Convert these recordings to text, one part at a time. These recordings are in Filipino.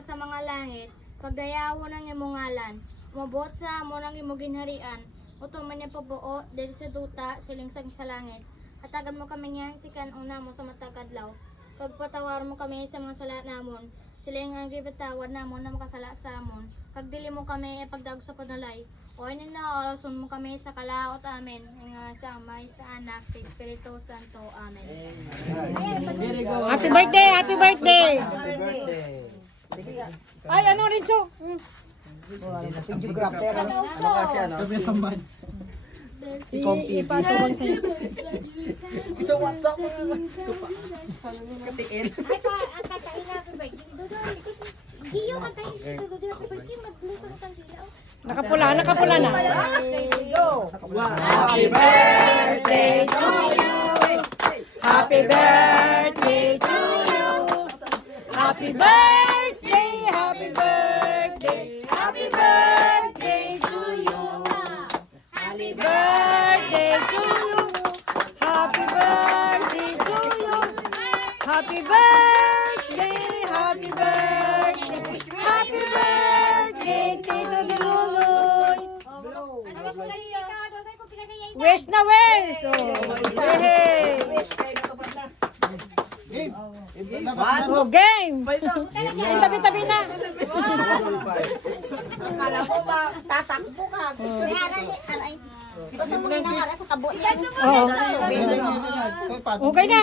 ka sa mga langit, pagdayawo ng imong ngalan, umabot sa amo ng imong ginharian, uto man niya pabuo, dili sa duta, silingsag sa langit. Hatagan mo kami niyan, sikan una mo sa matagkadlaw. Pagpatawar mo kami sa mga sala namon, siling ang gipatawad namon na makasala sa amon. Kag dili mo kami ipagdagos sa panalay, o na olason mo kami sa kalaot, amen. Nga sa Amay, sa Anak, sa Espiritu Santo, amen. Happy birthday! Happy birthday! Ay, ano rin so? Geographer. Ano kasi ano? Si Compy. Ipatawag sa'yo. So what's up? Katiin. Ay pa, ang katain na happy birthday. Giyo ka tayo sa dudu happy birthday. Magluto ng kanila. Nakapula na. Go! Happy birthday to you! Happy birthday to you! Happy birthday! Happy birthday! Happy birthday to you! Happy birthday to you! Happy birthday to you! Happy birthday! Happy birthday! Happy birthday, Tito Luloy! Wish na wish! Hey! Oh, game! Tabi-tabi na! Akala ko ba, tatakbo ka. Kaya aray. Ito mo na nga sa kabo. Oo. Okay na!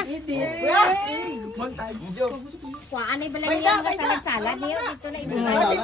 Kuhaan ay balay nila mga salad-salad. Dito na ibigay.